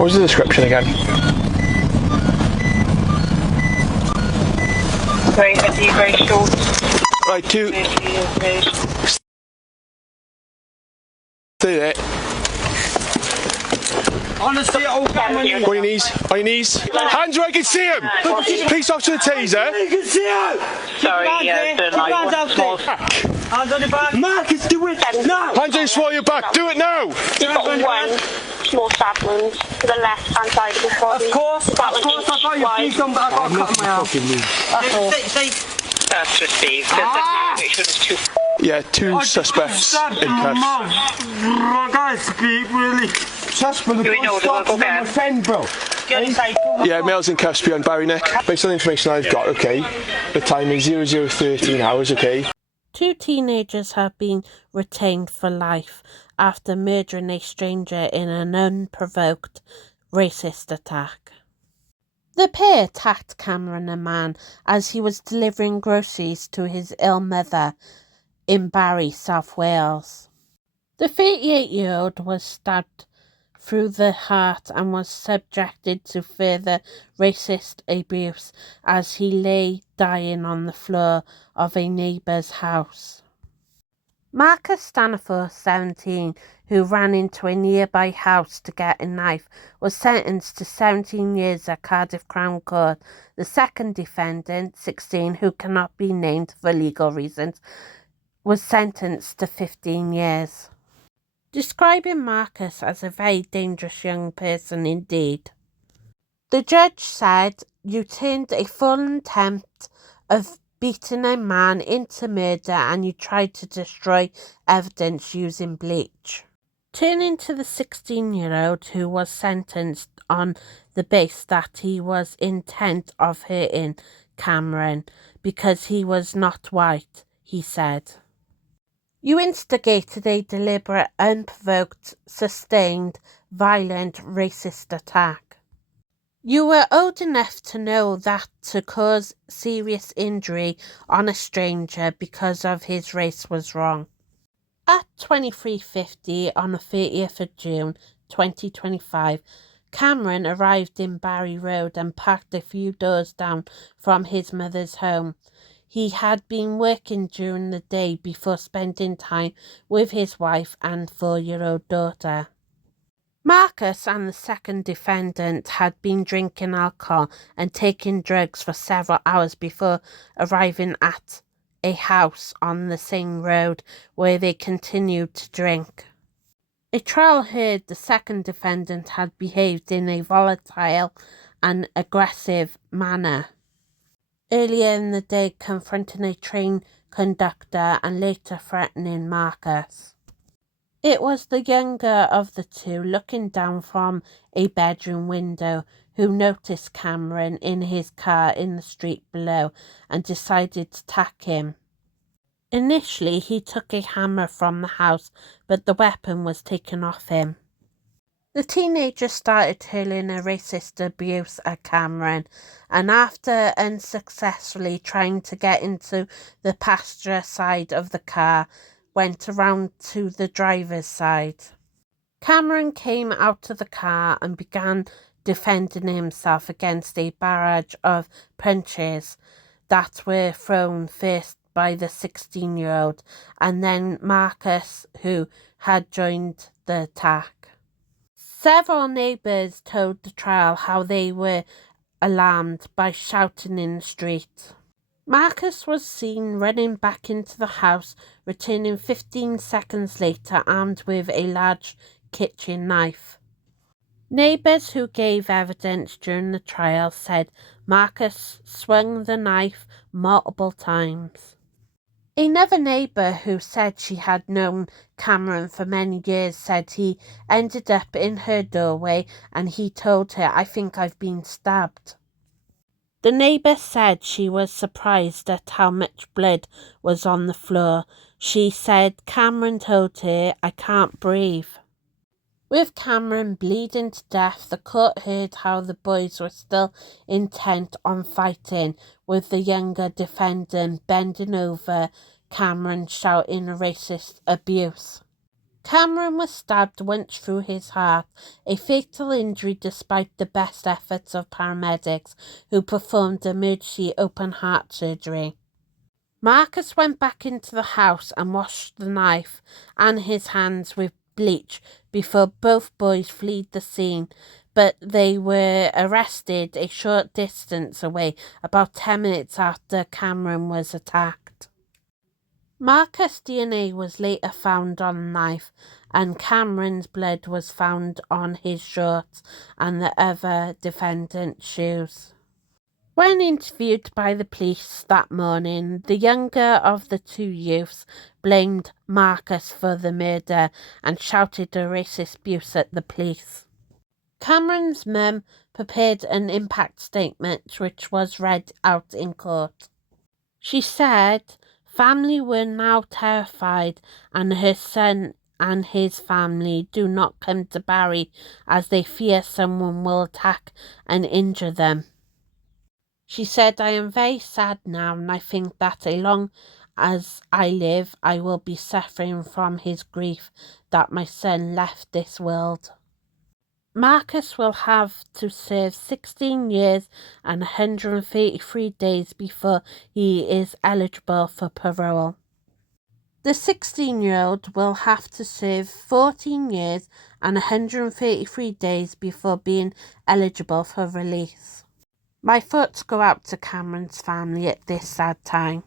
What was the description again? Very short. Right, two. Stay there. Honestly, On your knees. On your knees. Hands where I can see him. Police officer taser. You can see him. Sorry, Hands on your back. Marcus, do it now. Hands on your back. Do it now. You've got one small stab wound to the left-hand side of his body. Of course, I've got your feet on, but I've got a cut in my arm. That's received. Yeah, two suspects in cuffs. I can't speak, really. Suspect, my friend, bro. Yeah, males in cuffs behind Barry Nick. Based on the information I've got, okay, the time is 0013 hours, okay. 2 teenagers have been retained for life after murdering a stranger in an unprovoked racist attack. The pair attacked Kamran Aman as he was delivering groceries to his ill mother in Barry, South Wales. The 38-year-old was stabbed through the heart and was subjected to further racist abuse as he lay dying on the floor of a neighbour's house. Marcus Staniforth, 17, who ran into a nearby house to get a knife, was sentenced to 17 years at Cardiff Crown Court. The second defendant, 16, who cannot be named for legal reasons, was sentenced to 15 years. Describing Marcus as a very dangerous young person indeed. The judge said, "You turned a full attempt of beating a man into murder and you tried to destroy evidence using bleach." Turning to the 16-year-old who was sentenced on the basis that he was intent of hurting Kamran because he was not white, he said, "You instigated a deliberate, unprovoked, sustained, violent, racist attack. You were old enough to know that to cause serious injury on a stranger because of his race was wrong." At 23:50 on the 30th of June 2025, Kamran arrived in Barry Road and parked a few doors down from his mother's home. He had been working during the day before spending time with his wife and 4-year-old daughter. Marcus and the second defendant had been drinking alcohol and taking drugs for several hours before arriving at a house on the same road where they continued to drink. A trial heard the second defendant had behaved in a volatile and aggressive manner earlier in the day, confronting a train conductor and later threatening Marcus. It was the younger of the two, looking down from a bedroom window, who noticed Kamran in his car in the street below and decided to attack him. Initially, he took a hammer from the house, but the weapon was taken off him. The teenager started hurling a racist abuse at Kamran, and after unsuccessfully trying to get into the passenger side of the car, went around to the driver's side. Kamran came out of the car and began defending himself against a barrage of punches that were thrown first by the 16-year-old and then Marcus, who had joined the attack. Several neighbours told the trial how they were alarmed by shouting in the street. Marcus was seen running back into the house, returning 15 seconds later armed with a large kitchen knife. Neighbours who gave evidence during the trial said Marcus swung the knife multiple times. Another neighbour who said she had known Kamran for many years said he ended up in her doorway and he told her, "I think I've been stabbed." The neighbour said she was surprised at how much blood was on the floor. She said Kamran told her, "I can't breathe." With Kamran bleeding to death, the court heard how the boys were still intent on fighting, with the younger defendant bending over Kamran shouting racist abuse. Cameron was stabbed once through his heart, a fatal injury despite the best efforts of paramedics who performed emergency open-heart surgery. Marcus went back into the house and washed the knife and his hands with bleach before both boys fled the scene, but they were arrested a short distance away about 10 minutes after Cameron was attacked. Marcus' DNA was later found on the knife, and Cameron's blood was found on his shorts and the other defendant's shoes. When interviewed by the police that morning, the younger of the two youths blamed Marcus for the murder and shouted a racist abuse at the police. Cameron's mum prepared an impact statement which was read out in court. She said, "Family were now terrified, and her son and his family do not come to Barry as they fear someone will attack and injure them." She said, "I am very sad now, and I think that as long as I live, I will be suffering from his grief that my son left this world." Marcus will have to serve 16 years and 133 days before he is eligible for parole. The 16-year-old will have to serve 14 years and 133 days before being eligible for release. My thoughts go out to Cameron's family at this sad time.